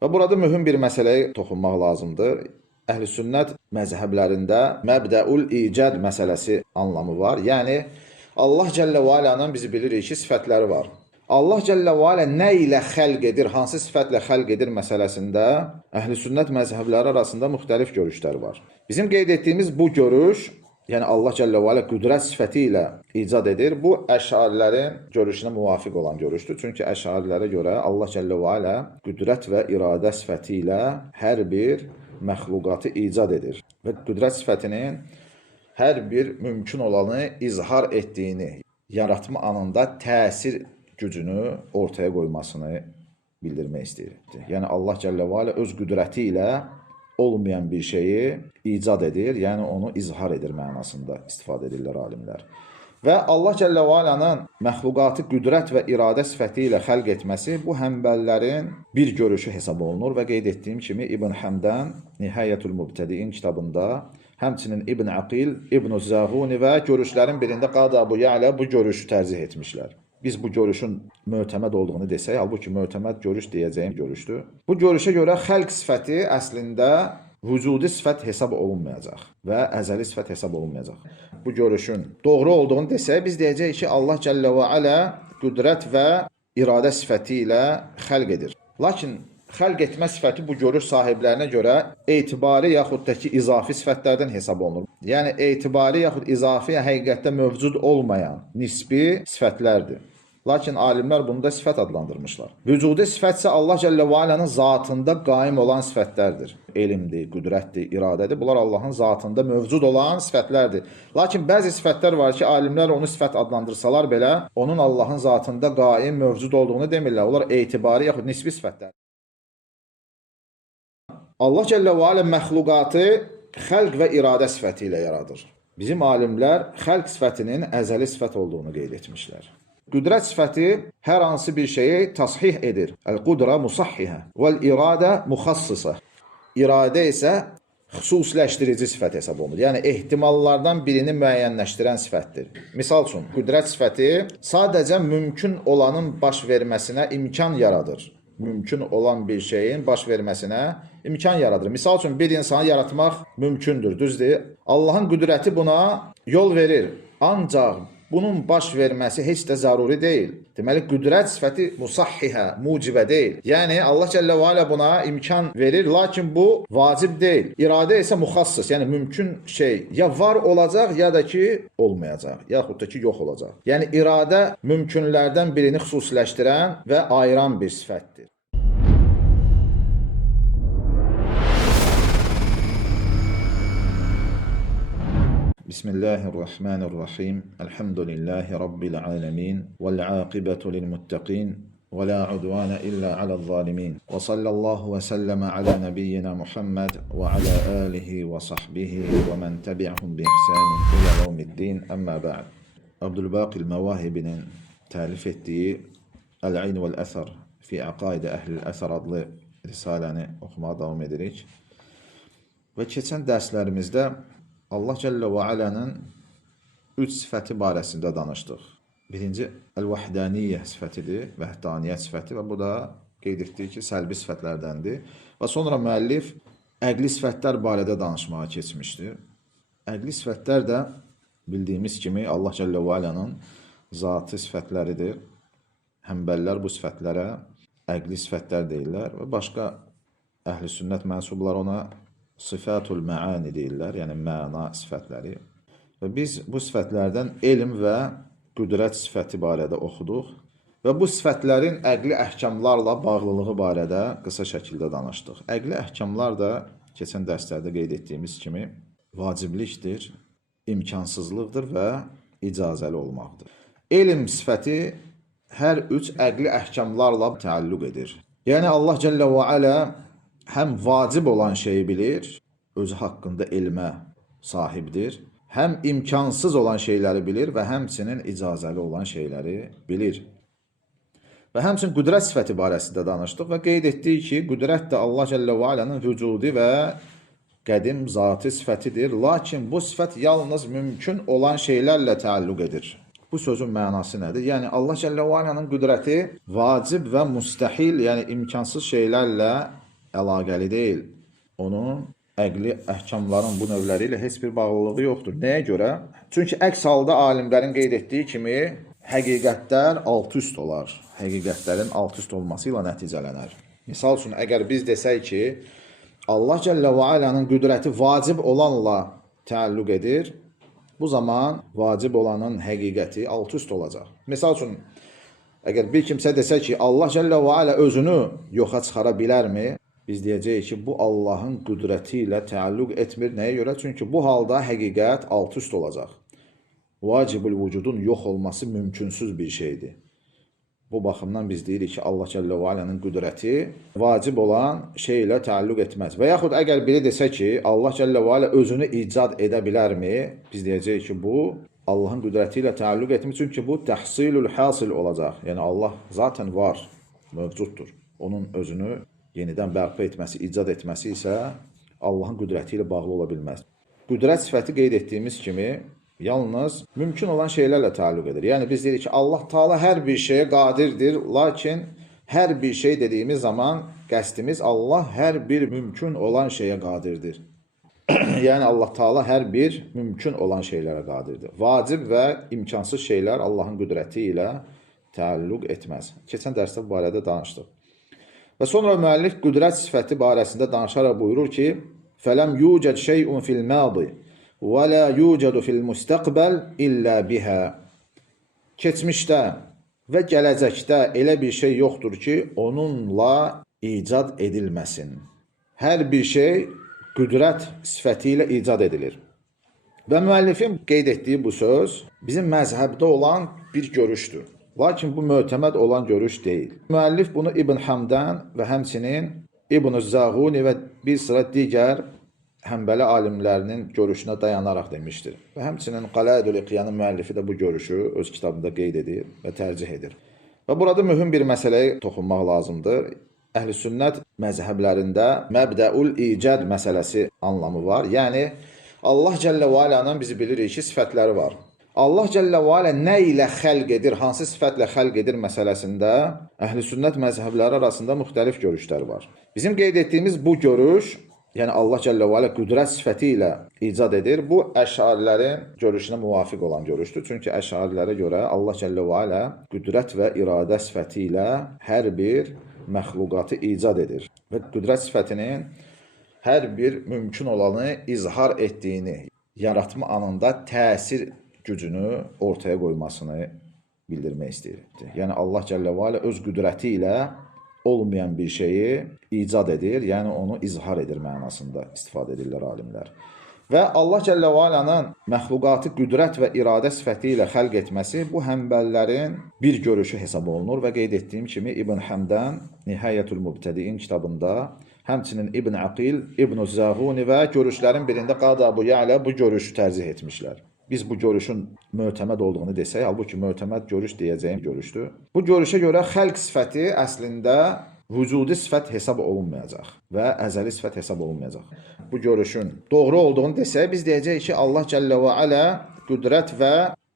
Və burada mühüm bir məsələyə toxunmaq lazımdır. Əhl-i sünnət məzhəblərində məbdəul icad məsələsi anlamı var. Yəni, Allah Cəllə və Alanın bizi bilirik ki, sifətləri var. Allah Cəllə və Ala nə ilə xəlq edir, hansı sifətlə xəlq edir məsələsində əhl-i sünnət məzhəbləri arasında müxtəlif görüşlər var. Bizim qeyd etdiyimiz bu görüş, yəni Allah Cəllə və Ala qüdrət sifəti ilə icad edir. Bu əşarilərin görüşünə müvafiq olan görüşdür. Çünki əşarilərə görə Allah Cəllə və Ala qüdrət və iradə sifəti ilə hər bir məxluqatı icad edir. Və qüdrət sifətinin hər bir mümkün olanı izhar etdiyini, yaratma anında təsir gücünü ortaya qoymasını bildirmək istəyir. Yəni Allah Cəllə və Ala öz qüdrəti ilə olmayan bir şeyi icad edir, yəni onu izhar edir mənasında istifadə edirlər alimlər. Və Allah Cəllə və Alanın məxluqatı qüdrət və iradə sifəti ilə xəlq etməsi bu həmbəllərin bir görüşü hesab olunur və qeyd etdiyim kimi İbn Həmdən Nihayətul Mubtədiin kitabında, həmçinin İbn Aqil, İbn Zəğuni və görüşlərin birində Qadi Əbu Ya'lə bu görüşü tərcih etmişlər. Biz bu görüşün mötəməd olduğunu desək, halbuki mötəməd görüş deyəcəyim görüşdür. Bu görüşə görə xəlq sifəti əslində vücudi sifət hesab olunmayacaq və əzəli sifət hesab olunmayacaq. Bu görüşün doğru olduğunu desək, biz deyəcəyik ki, Allah Cəllə və Alə qüdrət və iradə sifəti ilə xəlq edir. Lakin xəlq etmə sifəti bu görüş sahiblərinə görə etibari yaxud da ki, izafi sifətlərdən hesab olunur. Yəni, etibari yaxud izafi həqiqətdə mövcud olmayan nisbi sifətlərdir. Lakin alimlər bunu da sifət adlandırmışlar. Vücudi sifət isə Allah Cəllə və Alanın zatında qaim olan sifətlərdir. Elmdir, qüdrətdir, iradədir. Bunlar Allahın zatında mövcud olan sifətlərdir. Lakin bəzi sifətlər var ki, alimlər onu sifət adlandırsalar belə, onun Allahın zatında qaim, mövcud olduğunu demirlər. Onlar etibari yaxud nisbi sifətlərdir. Allah Cəllə və Ala məxluqatı xəlq və iradə sifəti ilə yaradır. Bizim alimlər xəlq sifətinin əzəli sifət olduğunu qeyd etmişlər. Qüdrət sifəti hər hansı bir şeyi təshih edir. Əl-qudra musahhihə vəl-iradə muxassısə. İradə isə xüsusiləşdirici sifət hesab olunur. Yəni, ehtimallardan birini müəyyənləşdirən sifətdir. Misal üçün, qüdrət sifəti sadəcə mümkün olanın baş verməsinə imkan yaradır. Mümkün olan bir şeyin baş verməsinə imkan yaradır. Misal üçün, bir insanı yaratmaq mümkündür, düzdür. Allahın qüdrəti buna yol verir. Ancaq bunun baş verməsi heç də zəruri deyil. Deməli, qüdrət sifəti musahhihə, mucibə deyil. Yəni, Allah Cəllə və Alə buna imkan verir, lakin bu vacib deyil. İradə isə muxassıs, yəni mümkün şey ya var olacaq, ya da ki, olmayacaq, yaxud da ki, yox olacaq. Yəni, iradə mümkünlərdən birini xüsusiləşdirən və ayıran bir sifətdir. Bismillahirrahmanirrahim. Elhamdülillahi Rabbil alemin. Vel-aqibatu lil-muttaqin. Ve la udvana illa alel-zalimin. Ve sallallahu ve sellem ala nebiyyina Muhammed ve ala alihi ve sahbihi ve men tebi'ahum bi ihsanin ila yevmiddin. Amma ba'd. Abdülbaqil Mevahibinin təlif etdiyi El-İn vel-Əsər fi Aqaid Əhl-Əsər adlı risaləni oxumağa davam edirik. Və keçən dərslərimizdə Allah Cəllə və Alanın 3 sifəti barəsində danışdıq. Birinci, əl-vəhdaniyyə sifətidir, vəhdaniyyət sifəti və bu da qeyd etdik ki, səlbi sifətlərdəndir. Və sonra müəllif əqli sifətlər barədə danışmağa keçmişdir. Əqli sifətlər də bildiyimiz kimi Allah Cəllə və Alanın zatı sifətləridir. Həmbəllər bu sifətlərə əqli sifətlər deyirlər və başqa əhl-i sünnət mənsublar ona sıfatul məani deyirlər, yəni məna sifətləri. Və biz bu sifətlərdən elm və qüdrət sifəti barədə oxuduq və bu sifətlərin əqli əhkamlarla bağlılığı barədə qısa şəkildə danışdıq. Əqli əhkamlar da keçən dərslərdə qeyd etdiyimiz kimi vaciblikdir, imkansızlıqdır və icazəli olmaqdır. Elm sifəti hər 3 əqli əhkamlarla təalluq edir. Yəni Allah Cəllə və Alə həm vacib olan şeyi bilir, özü haqqında elmə sahibdir, həm imkansız olan şeyləri bilir və həmçinin icazəli olan şeyləri bilir. Və həmçinin qüdrət sifəti barəsində danışdıq və qeyd etdik ki, qüdrət də Allah Cəllə və Alanın vücudi və qədim zati sifətidir, lakin bu sifət yalnız mümkün olan şeylərlə təalluq edir. Bu sözün mənası nədir? Yəni Allah Cəllə və Alanın qüdrəti vacib və müstəhil, yəni imkansız şeylərlə əlaqəli deyil. Onun əqli əhkamların bu növləri ilə heç bir bağlılığı yoxdur. Nəyə görə? Çünki əks halda alimlərin qeyd etdiyi kimi həqiqətlər alt-üst olar. Həqiqətlərin alt-üst olması ilə nəticələnər. Misal üçün, əgər biz desək ki, Allah Cəllə və Alənin qüdrəti vacib olanla təalluq edir, bu zaman vacib olanın həqiqəti alt-üst olacaq. Misal üçün, əgər bir kimsə desə ki, Allah Cəllə və Alə özünü yoxa çıxara bilərmi? Biz deyəcəyik ki, bu Allahın qüdrəti ilə təalluq etmir. Nəyə görə? Çünki bu halda həqiqət alt-üst olacaq. Vacibül vücudun yox olması mümkünsüz bir şeydir. Bu baxımdan biz deyirik ki, Allah Cəllə və Alənin qüdrəti vacib olan şey ilə təalluq etməz. Və yaxud əgər biri desə ki, Allah Cəllə və Alə özünü icad edə bilərmi? Biz deyəcəyik ki, bu Allahın qüdrəti ilə təalluq etmir. Çünki bu təhsilül hasil olacaq. Yəni Allah zaten var, mövcuddur. Onun özünü yenidən bərpa etməsi, icad etməsi isə Allahın qüdrəti ilə bağlı ola bilməz. Qüdrət sifəti qeyd etdiyimiz kimi yalnız mümkün olan şeylərlə təalluq edir. Yəni biz deyirik ki, Allah Taala hər bir şeyə qadirdir, lakin hər bir şey dediyimiz zaman qəsdimiz Allah hər bir mümkün olan şeyə qadirdir. Yəni Allah Taala hər bir mümkün olan şeylərə qadirdir. Vacib və imkansız şeylər Allahın qüdrəti ilə təalluq etməz. Keçən dərsdə bu barədə danışdıq. Və sonra müəllif qüdrət sifəti barəsində danışaraq buyurur ki, فَلَمْ يُوجَدْ شَيْءٌ فِي الْمَاضِ وَلَا يُوجَدُ فِي الْمُسْتَقْبَلِ إِلَّا بِهَا. Keçmişdə və gələcəkdə elə bir şey yoxdur ki, onunla icad edilməsin. Hər bir şey qüdrət sifəti ilə icad edilir. Və müəllifin qeyd etdiyi bu söz bizim məzhəbdə olan bir görüşdür. Lakin bu mötəməd olan görüş deyil. Müəllif bunu İbn Həmdən və həmçinin İbn-i Zəğuni və bir sıra digər Həmbəli alimlərinin görüşünə dayanaraq demişdir. Və həmçinin Qalədül-İqyanın müəllifi də bu görüşü öz kitabında qeyd edir və tərcih edir. Və burada mühüm bir məsələyə toxunmaq lazımdır. Əhl-i sünnət məzhəblərində məbdəul icad məsələsi anlamı var. Yəni, Allah Cəllə və Alənin bizi bilirik ki, sifətləri var. Allah Cəllə və Alə nə ilə xəlq edir, hansı sifətlə xəlq edir məsələsində əhl-i sünnət məzhəbləri arasında müxtəlif görüşlər var. Bizim qeyd etdiyimiz bu görüş, yəni Allah Cəllə və Alə qüdrət sifəti ilə icad edir, bu əşarilərin görüşünə müvafiq olan görüşdür. Çünki əşarilərə görə Allah Cəllə və Alə qüdrət və iradə sifəti ilə hər bir məxluqatı icad edir. Və qüdrət sifətinin hər bir mümkün olanı izhar etdiyini, yaratma anında təsir gücünü ortaya qoymasını bildirmək istəyir. Yəni Allah Cəllə və Alə öz qüdrəti ilə olmayan bir şeyi icad edir, yəni onu izhar edir mənasında istifadə edirlər alimlər. Və Allah Cəllə və Alənin məxluqatı qüdrət və iradə sifəti ilə xəlq etməsi bu həmbəlilərin bir görüşü hesab olunur və qeyd etdiyim kimi İbn Həmdən Nihayətül Mübtədiin kitabında, həmçinin İbn Aqil, İbn Zəğuni və görüşlərin birində Qadi Əbu Ya'lə bu görüşü tərcih etmişlər. Biz bu görüşün mötəməd olduğunu desək, halbuki mötəməd görüş deyəcəyim görüşdür. Bu görüşə görə xəlq sifəti əslində vücudi sifət hesab olunmayacaq və əzəli sifət hesab olunmayacaq. Bu görüşün doğru olduğunu desək, biz deyəcəyik ki, Allah Cəllə və Alə qüdrət və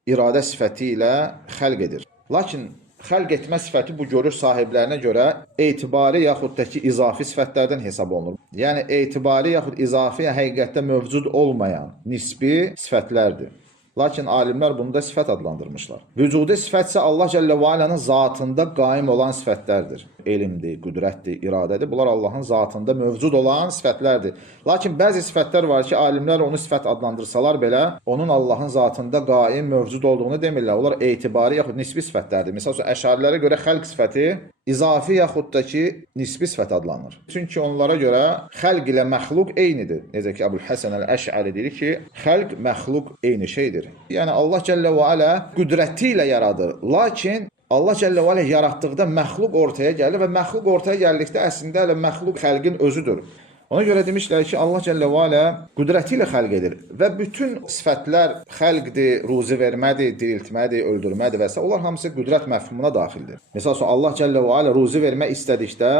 iradə sifəti ilə xəlq edir. Lakin xəlq etmə sifəti bu görüş sahiblərinə görə etibari yaxud da ki, izafi sifətlərdən hesab olunur. Yəni, etibari yaxud izafi həqiqətdə mövcud olmayan nisbi sifətlərdir. Lakin alimlər bunu da sifət adlandırmışlar. Vücudi sifət isə Allah Cəllə və Alənin zatında qaim olan sifətlərdir. Elmdir, qüdrətdir, iradədir. Bunlar Allahın zatında mövcud olan sifətlərdir. Lakin bəzi sifətlər var ki, alimlər onu sifət adlandırsalar belə, onun Allahın zatında qaim, mövcud olduğunu demirlər. Onlar etibari yaxud nisbi sifətlərdir. Məsəl üçün, əşarilərə görə xəlq sifəti izafi yaxud da ki, nisbi sifət adlanır. Çünki onlara görə xəlq ilə məxluq eynidir. Necə ki, Əbul-Həsən Əl-Əş'əri deyir ki, xəlq, məxluq eyni şeydir. Yəni, Allah Cəllə və Alə qüdrəti ilə yaradır. Lakin Allah Cəllə və Alə yaratdıqda məxluq ortaya gəlir və məxluq ortaya gəldikdə əslində elə məxluq xəlqin özüdür. Ona görə demişlər ki, Allah Cəllə və Alə qüdrəti ilə xəlq edir və bütün sifətlər xəlqdir, ruzi vermədir, diriltmədir, öldürmədir və s. Onlar hamısı qüdrət məfhumuna daxildir. Məsəl üçün, Allah Cəllə və Alə ruzi vermək istədikdə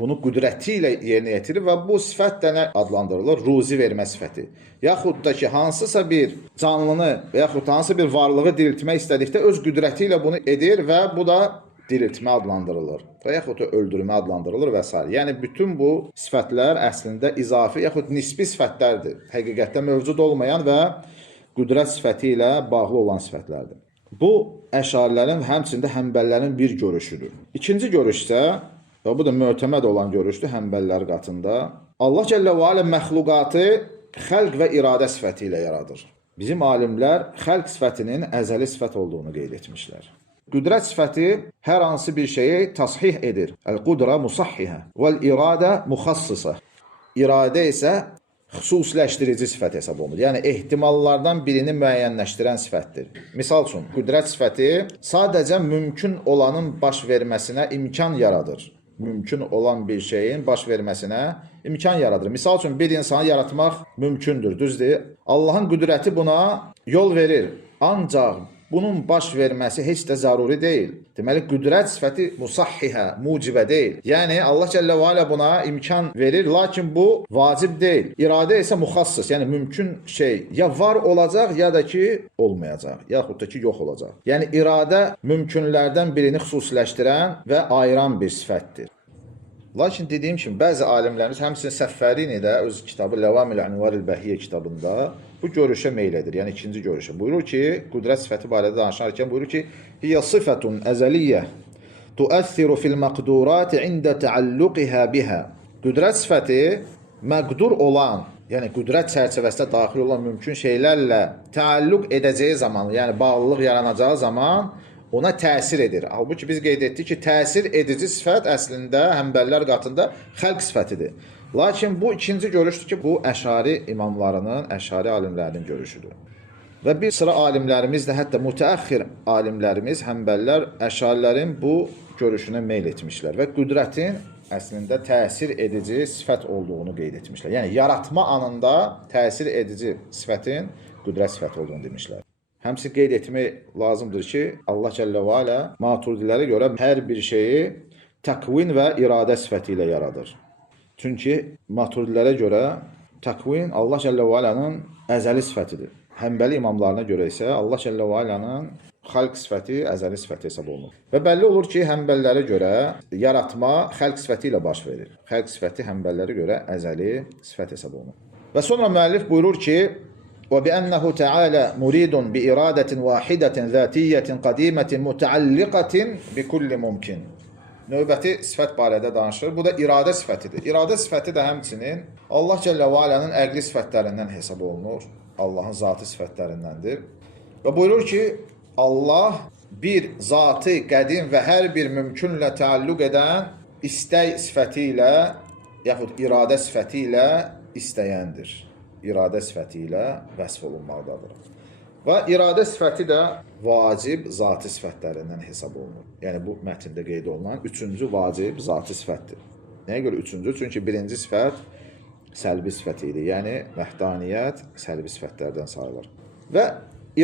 bunu qüdrəti ilə yerinə yetirir və bu sifət də nə adlandırılır? Ruzi vermə sifəti. Yaxud da ki, hansısa bir canlını və yaxud hansısa bir varlığı diriltmək istədikdə öz qüdrəti ilə bunu edir və bu da diriltmə adlandırılır və yaxud da öldürmə adlandırılır və s. Yəni bütün bu sifətlər əslində izafi yaxud nisbi sifətlərdir. Həqiqətdə mövcud olmayan və qüdrət sifəti ilə bağlı olan sifətlərdir. Bu əşarilərin həmçində həmbəllərin bir görüşüdür. İkinci görüş isə, və bu da mötəməd olan görüşdür həmbəllər qatında, Allah Cəllə və Alə məxluqatı xəlq və iradə sifəti ilə yaradır. Bizim alimlər xəlq sifətinin əzəli sifət olduğunu qeyd etmişlər. Qüdrət sifəti hər hansı bir şeyi təshih edir. Əl-qudra musahhihə vəl-iradə muxassısə. İradə isə xüsusiləşdirici sifət hesab olunur. Yəni, ehtimallardan birini müəyyənləşdirən sifətdir. Misal üçün, qüdrət sifəti sadəcə mümkün olanın baş verməsinə imkan yaradır. Mümkün olan bir şeyin baş verməsinə imkan yaradır. Misal üçün, bir insanı yaratmaq mümkündür, düzdür. Allahın qüdrəti buna yol verir. Ancaq bunun baş verməsi heç də zəruri deyil. Deməli, qüdrət sifəti musahhihə, mucibə deyil. Yəni, Allah Cəllə və Alə buna imkan verir, lakin bu vacib deyil. İradə isə muxassıs, yəni mümkün şey ya var olacaq, ya da ki, olmayacaq, yaxud da ki, yox olacaq. Yəni, iradə mümkünlərdən birini xüsusiləşdirən və ayıran bir sifətdir. Lakin dediyim kimi, bəzi alimlərimiz, həmçinin Səffərini də öz kitabı Ləvamil Ənvaril Bəhiyyə kitabında bu görüşə meyl edir, yəni ikinci görüşə. Buyurur ki, qüdrət sifəti barədə danışarkən buyurur ki, Hiyyə sıfətun əzəliyyə tuəssiru fil məqdurati ində təalluqihə bihə. Qüdrət sifəti məqdur olan, yəni qüdrət çərçivəsində daxil olan mümkün şeylərlə təalluq edəcəyi zaman, yəni bağlılıq yaranacağı zaman ona təsir edir. Halbuki biz qeyd etdik ki, təsir edici sifət əslində həmbəllər qatında xəlq sifətidir. Lakin bu ikinci görüşdür ki, bu əşari imamlarının, əşari alimlərinin görüşüdür. Və bir sıra alimlərimiz də, hətta mütəəxir alimlərimiz, həmbəllər, əşarilərin bu görüşünə meyl etmişlər və qüdrətin əslində təsir edici sifət olduğunu qeyd etmişlər. Yəni, yaratma anında təsir edici sifətin qüdrət sifəti olduğunu demişlər. Həmçinin qeyd etmək lazımdır ki, Allah Cəllə və Alə maturidilərə görə hər bir şeyi təqvin və iradə sifəti ilə yaradır. Çünki maturidilərə görə təqvin Allah Cəllə və Alənin əzəli sifətidir. Həmbəli imamlarına görə isə Allah Cəllə və Alənin xalq sifəti əzəli sifəti hesab olunur. Və bəlli olur ki, həmbəllərə görə yaratma xalq sifəti ilə baş verir. Xalq sifəti həmbəllərə görə əzəli sifət hesab olunur. Və sonra müəllif buyurur ki, وَبِأَنَّهُ تَعَالَى مُرِيدٌ بِإِرَادَةٍ وَاحِدَةٍ ذَاتِيَّةٍ قَدِيمَةٍ مُتَعَلِّقَةٍ بِكُلِّ مُمْكِنٍ. Növbəti sifət barədə danışır. Bu da iradə sifətidir. İradə sifəti də həmçinin Allah Cəllə və Alənin əqli sifətlərindən hesab olunur. Allahın zatı sifətlərindəndir. Və buyurur ki, Allah bir zatı qədim və hər bir mümkünlə təalluq edən istək sifəti ilə yaxud iradə sifəti ilə istəyəndir. İradə sifəti ilə vəsf olunmaqdadır. Və iradə sifəti də vacib zati sifətlərindən hesab olunur. Yəni, bu mətndə qeyd olunan üçüncü vacib zati sifətdir. Nəyə görə üçüncü? Çünki birinci sifət səlbi sifəti idi. Yəni, vəhdaniyyət səlbi sifətlərdən sayılır. Və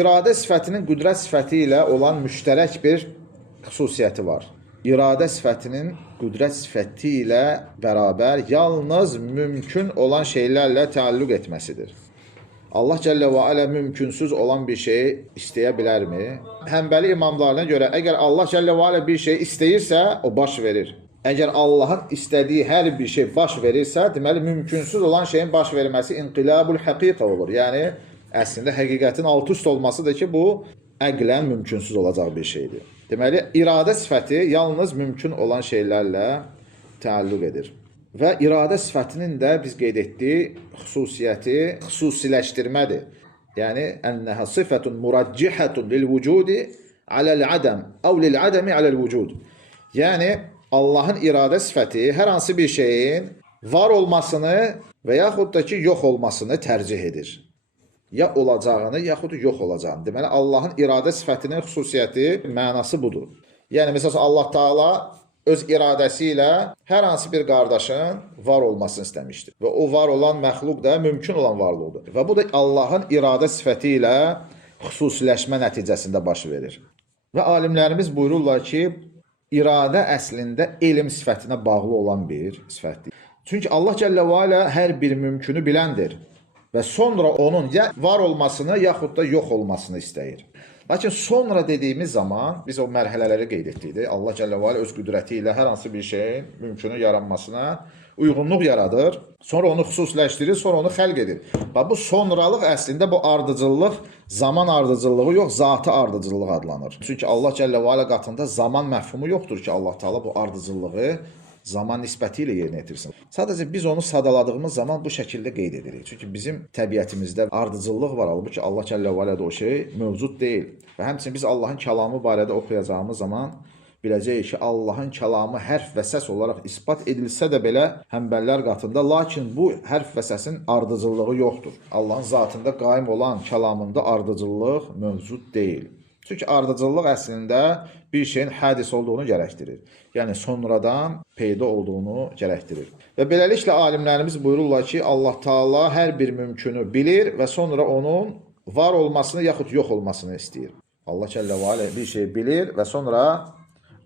iradə sifətinin qüdrət sifəti ilə olan müştərək bir xüsusiyyəti var. İradə sifətinin qüdrət sifəti ilə bərabər yalnız mümkün olan şeylərlə təalluq etməsidir. Allah Cəllə və Alə mümkünsüz olan bir şeyi istəyə bilərmi? Həmbəli imamlarına görə, əgər Allah Cəllə və Alə bir şey istəyirsə, o baş verir. Əgər Allahın istədiyi hər bir şey baş verirsə, deməli, mümkünsüz olan şeyin baş verməsi inqilabul həqiqə olur. Yəni, əslində həqiqətin alt-üst olmasıdır ki, bu əqlən mümkünsüz olacaq bir şeydir. Deməli, iradə sifəti yalnız mümkün olan şeylərlə təalluq edir. Və iradə sifətinin də biz qeyd etdik, xüsusiyyəti xüsusiləşdirmədir. Yəni, ənəhə sifətun muraccihatun lil-vücudi aləl-ədəm, əv lil-ədəmi aləl-vücud. Yəni, Allahın iradə sifəti hər hansı bir şeyin var olmasını və yaxud da ki, yox olmasını tərcih edir. Ya olacağını, yaxud yox olacağını. Deməli, Allahın iradə sifətinin xüsusiyyəti, mənası budur. Yəni, məsələn, Allah Taala öz iradəsi ilə hər hansı bir qardaşın var olmasını istəmişdir. Və o var olan məxluq da mümkün olan varlıqdır. Və bu da Allahın iradə sifəti ilə xüsusiləşmə nəticəsində baş verir. Və alimlərimiz buyururlar ki, iradə əslində elm sifətinə bağlı olan bir sifətdir. Çünki Allah Cəllə və Alə hər bir mümkünü biləndir. Və sonra onun ya var olmasını, yaxud da yox olmasını istəyir. Lakin sonra dediyimiz zaman biz o mərhələləri qeyd etdik. Allah Cəllə və Alə öz qüdrəti ilə hər hansı bir şeyin mümkünü yaranmasına uyğunluq yaradır. Sonra onu xüsusiləşdirir, sonra onu xəlq edir. Və bu sonralıq əslində bu ardıcıllıq zaman ardıcıllığı yox, zatı ardıcıllıq adlanır. Çünki Allah Cəllə və Alə qatında zaman məfhumu yoxdur ki, Allah Taala bu ardıcıllığı zaman nisbəti ilə yerinə yetirsin. Sadəcə biz onu sadaladığımız zaman bu şəkildə qeyd edirik. Çünki bizim təbiətimizdə ardıcıllıq var. Halbuki Allah Cəllə və Alədə o şey mövcud deyil. Və həmçinin biz Allahın kəlamı barədə oxuyacağımız zaman biləcəyik ki, Allahın kəlamı hərf və səs olaraq isbat edilsə də belə həmbəllər qatında, lakin bu hərf və səsin ardıcıllığı yoxdur. Allahın zatında qaim olan kəlamında ardıcıllıq mövcud deyil. Çünki ardıcıllıq əslində bir şeyin hədis olduğunu gərəkdirir. Yəni sonradan peyda olduğunu gərəkdirir. Və beləliklə alimlərimiz buyururlar ki, Allah Taala hər bir mümkünü bilir və sonra onun var olmasını yaxud yox olmasını istəyir. Allah Cəllə və Alə bir şey bilir və sonra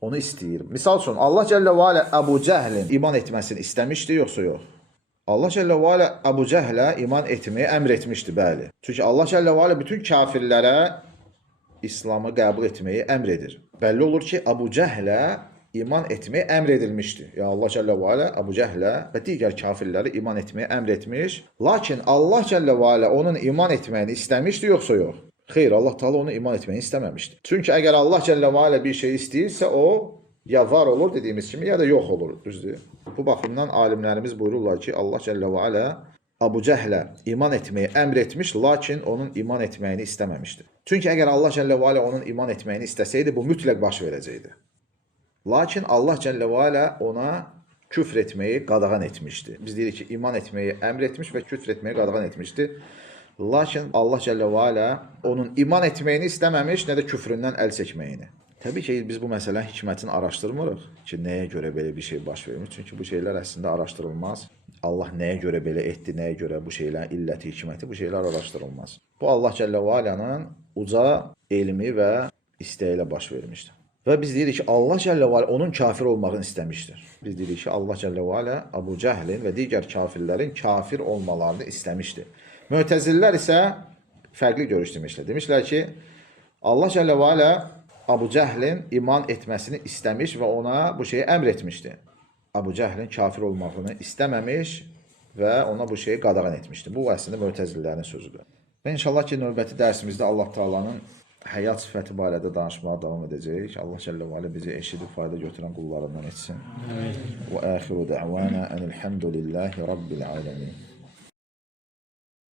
onu istəyir. Misal üçün, Allah Cəllə və Alə Əbu Cəhlin iman etməsini istəmişdi, yoxsa yox? Allah Cəllə və Alə Əbu Cəhlə iman etməyi əmr etmişdi, bəli. Çünki Allah Cəllə və Alə bütün kafirlərə İslamı qəbul etməyi əmr edir. Bəlli olur ki, Əbu Cəhlə iman etməyi əmr edilmişdi. Ya Allah Cəllə və Alə Əbu Cəhlə və digər kafirləri iman etməyi əmr etmiş. Lakin Allah Cəllə və Alə onun iman etməyini istəmişdi, yoxsa yox? Xeyr, Allah Taala onu iman etməyini istəməmişdi. Çünki əgər Allah Cəllə və Alə bir şey istəyirsə, o ya var olur dediyimiz kimi, ya da yox olur, düzdür. Bu baxımdan alimlərimiz buyururlar ki, Allah Cəllə və Alə Əbu Cəhlə iman etməyi əmr etmiş, lakin onun iman etməyini istəməmişdi. Çünki əgər Allah Cəllə və Alə onun iman etməyini istəsəydi, bu mütləq baş verəcəkdi. Lakin Allah Cəllə və Alə ona küfr etməyi qadağan etmişdi. Biz deyirik ki, iman etməyi əmr etmiş və küfr etməyi qadağan etmişdi. Lakin Allah Cəllə və Alə onun iman etməyini istəməmiş, nə də küfründən əl çəkməyini. Təbii ki, biz bu məsələnin hikmətini araşdırmırıq ki, nəyə görə belə bir şey baş vermiş. Çünki bu şeylər əslində araşdırılmaz. Allah nəyə görə belə etdi, nəyə görə bu şeylərin illəti, hikməti, bu şeylər araşdırılmaz. Bu Allah Cəllə və Alənin uca elmi və istəyi ilə baş vermişdir. Və biz deyirik ki, Allah Cəllə və Alə onun kafir olmağını istəmişdir. Biz deyirik ki, Allah Cəllə və Alə Əbu Cəhlin və digər kafirlərin kafir olmalarını istəmişdir. Mütəzillər isə fərqli görüş demişlər. Demişlər ki, Allah Cəllə və Alə Əbu Cəhlin iman etməsini istəmiş və ona bu şeyi əmr etmişdi. Əbu Cəhlin kafir olmağını istəməmiş və ona bu şeyi qadağan etmişdi. Bu əslində Mütəzililərin sözüdür. Və inşallah ki, növbəti dərsimizdə Allah Taala'nın həyat sifəti barədə danışmağa davam edəcəyik. Allah Cəllə və Alə bizi eşidib fayda götürən qullarından etsin. Və əxiru də'vana enilhamdülillahi rabbil alemin.